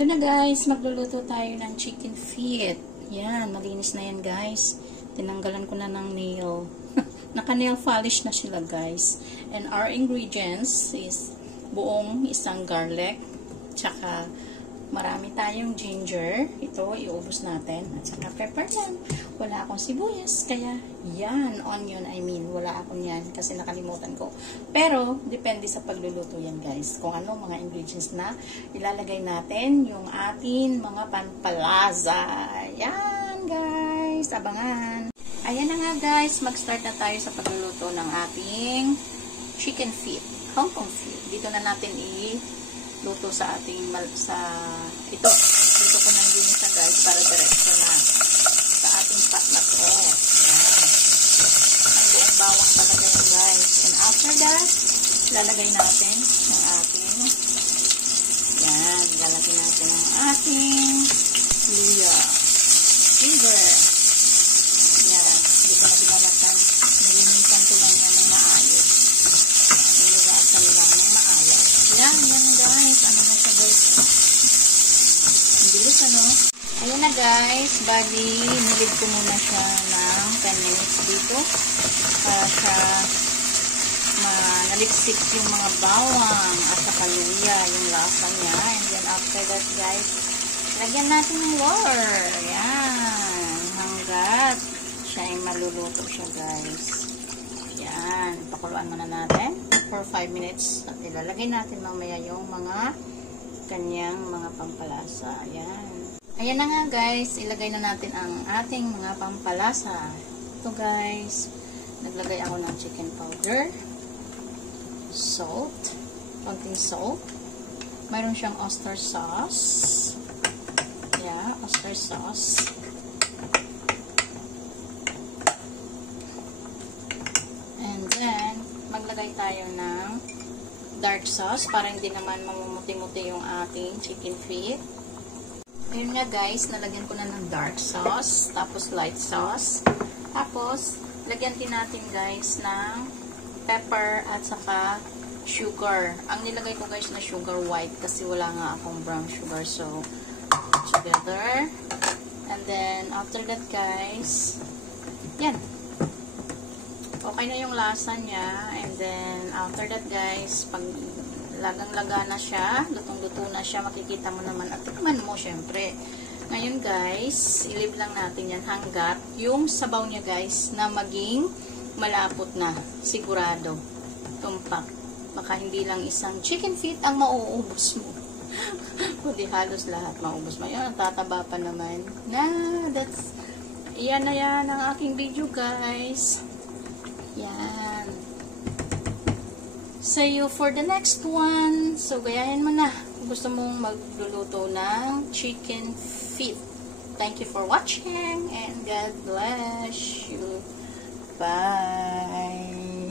Ito na guys, magluluto tayo ng chicken feet. Yan, malinis na yan guys. Tinanggalan ko na ng nail. Naka-nail polish na sila guys. And our ingredients is buong isang garlic. Tsaka marami tayong ginger. Ito, iubos natin. At saka pepper lang. Wala akong sibuyas. Kaya yan, onion wala akong yan kasi nakalimutan ko. Pero, depende sa pagluluto yan guys. Kung ano mga ingredients na ilalagay natin yung ating mga pampalasa. Yan guys, abangan. Ayan na nga guys, mag-start na tayo sa pagluluto ng ating chicken feet. Hong Kong feet. Dito na natin luto sa ating ito. Dito ko nang ginisa guys para diretso na sa ating pot na to. Yan. Ang buong bawang talaga yan guys. And after that, lalagay natin ang ating lalagay natin ang ating luya. Sugar. Yan. Hindi ko na binalatan. Nilinisan ko lang yan ng maayos. Nilugasan lang ng maayos. Yan guys. Ano na siya guys? Ang bilis ano? Ayan na guys. Bali, nilid ko muna siya ng 10 minutes dito. Para siya naliksik yung mga bawang at saka luya, yung lasa niya. And then after that guys, lagyan natin ng water. Ayan. Hanggat siya ay maluluto siya guys. Ayan. Pakuluan muna natin for 5 minutes. At ilalagay natin mamaya yung mga kanyang mga pampalasa. Ayan. Ayan na nga guys. Ilagay na natin ang ating mga pampalasa. Ito guys. Naglagay ako ng chicken powder. Salt. Konting salt. Mayroon siyang oyster sauce. Yeah, oyster sauce. And then, maglagay tayo ng dark sauce para hindi naman mamumuti-muti yung ating chicken feet. Ayun nga guys, nalagyan ko na ng dark sauce, tapos light sauce. Tapos, lagyan din natin guys ng pepper at saka sugar. Ang nilagay ko guys na sugar white kasi wala nga akong brown sugar. So, together. And then, after that guys, yan. Okay na yung lasa niya. And then, after that guys, pag lagang-laga na siya, lutong-luto na siya, makikita mo naman at tikman mo syempre. Ngayon guys, ilib lang natin yan hanggat yung sabaw niya guys na maging malapot na. Sigurado. Tumpak. Baka hindi lang isang chicken feet ang mauubos mo. Kundi halos lahat maubos mo. Yan, tataba pa naman. Iyan na yan ang aking video guys. Yan. See you for the next one. So, gayahin mo na. Kung gusto mong magluluto ng chicken feet. Thank you for watching and God bless you. Bye.